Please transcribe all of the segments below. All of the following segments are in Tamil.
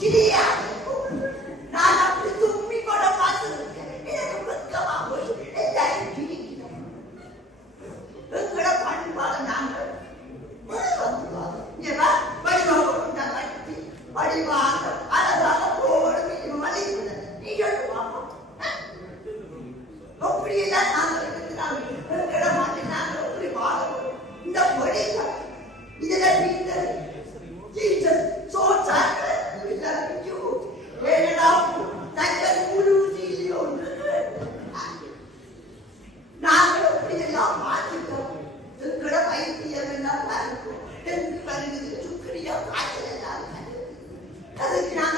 கிடையாது நான் அப்படி தும்மி கூட பார்த்துருக்கேன் எனக்கு அப்படியெல்லாம் 要打起来了，他是经常。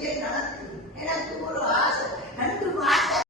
era